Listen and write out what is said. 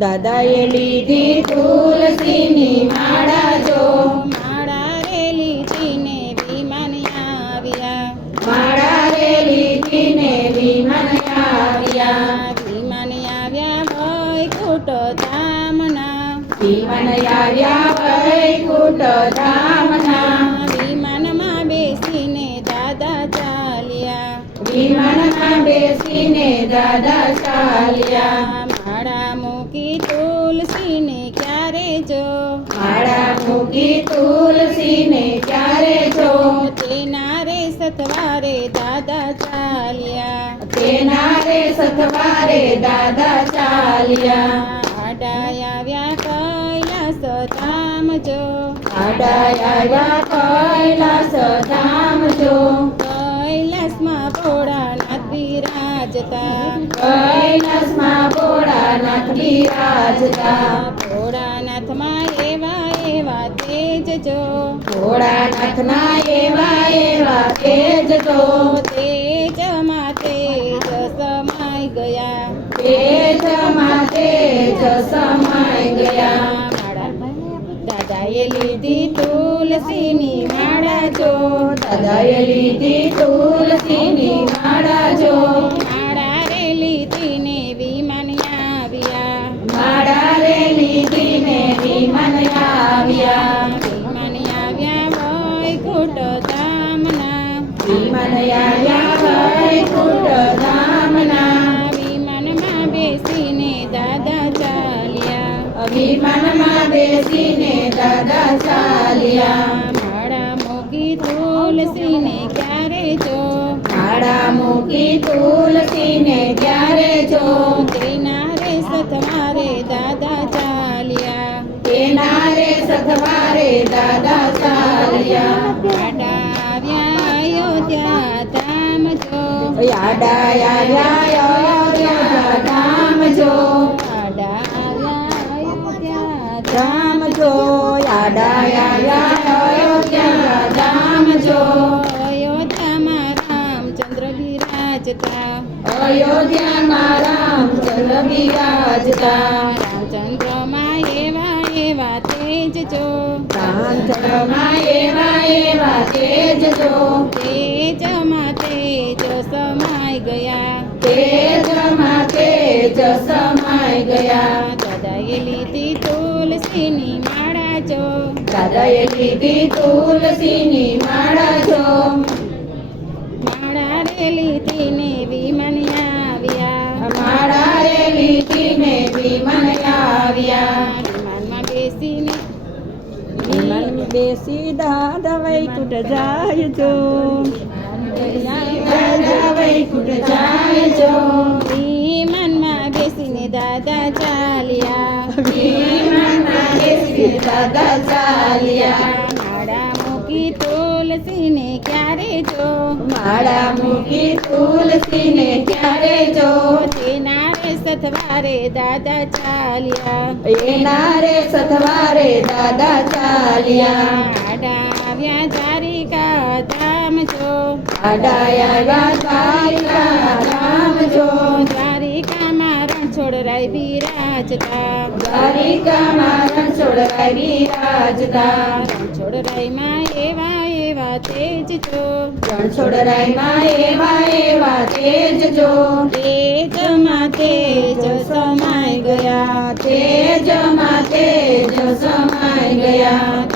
દાદાએ લીધી તુલસીની માળા જો, માળા રે લીધીને વિમાન આવ્યા, માળા રે લીધીને વિમાન આવ્યા, વિમાન આવ્યા વૈકુંઠ ધામના, વિમાન આવ્યા વૈકુંઠ ધામના, વિમાનમાં બેસીને દાદા ચાલ્યા, વિમાનમાં બેસીને દાદા ચાલ્યા, માળા મૂકી તુલસીને ક્યારે જો, માળા મૂકી તુલસીને ક્યારે જો, તેના રે સથવારે દાદા ચાલ્યા, તેના રે સથવારે દાદા ચાલ્યા, આડા આવ્યા કૈલાસ ધામ જો, આડા આવ્યા કૈલાસ ધામ જો, કૈલાસમાં ભોળાનાથ બિરાજતા, કૈલાસમાં ભોળાનાથ બિરાજતા, ભોળાનાથમાં એવા એવા તેજ જો, ભોળાનાથના એવા એવા તેજ જો, તેજમાં તેજ સમાઈ ગયા, તેજમાં તેજ સમાઈ ગયા, દાદાએ લીધી તુલસીની માળા જો, દાદાએ લીધી તુલસીની માળા જો, માળા રે લીધીને વિમાન આવ્યા, માળા રે લીધીને વિમાન આવ્યા, વિમાન આવ્યા વૈકુંઠ ધામના, વિમાન આવ્યા વૈકુંઠ ધામના, વિમાનમાં બેસીને દાદા ચાલ્યા, વિમાનમાં બેસીને દાદા ચાલ્યા, માળા મૂકી તુલસીને ક્યારે જો, માળા મૂકી તુલસીને ક્યારે જો, તેના રે સથવારે દાદા ચાલ્યા, તેના રે સથવારે દાદા ચાલ્યા, આડા આવ્યા અયોધ્યા ધામ જો, આડા આવ્યા અયોધ્યા ધામ જો, આડા આવ્યા અયોધ્યા ધામ જો, આડા આવ્યા અયોધ્યા ધામ જો, અયોધ્યામાં રામચંદ્ર બિરાજતા, અયોધ્યામાં રામચંદ્ર બિરાજતા, રામચંદ્રમાં એવા એવા તેજ જો, રામચંદ્રમાં એવા એવા તેજ જો, તેજમાં તેજ સમાઈ ગયા, તેજમાં તેજ સમાઈ ગયા, દાદાએ લીધી તુલસીની માળા જો, દાદાએ લીધી તુલસીની માળા જો, માળા રે લીધીને વિમાન આવ્યા, માળા રે લીધીને વિમાન આવ્યા, વિમાનમાં બેસીને વિમાનમાં બેસી દાદા વૈકુંઠ જાય જો, દાદા વૈકુંઠ જાય જો, વિમાનમાં બેસીને દાદા ચાલ્યા, વિમાનમાં બેસી દાદા ચાલ્યા, માળા મૂકી તુલસીને ક્યારે જો, માળા મૂકી તુલસીને ક્યારે જો, તેના રે સથવારે દાદા ચાલ્યા, એના રે સથવારે દાદા ચાલ્યા, આડા આવ્યા દ્વારિકા ધામ જો, આડા આવ્યા દ્વારિકા ધામ જો, દ્વારિકામાં રણછોડરાય બિરાજતા, દ્વારિકામાં રણછોડરાય બિરાજતા, રણછોડરાયમાં એવા એવા તેજ જો, રણછોડરાયમાં એવા એવા તેજ જો, તેજમાં તેજ સમાઈ ગયા, તેજમાં તેજ સમાઈ ગયા.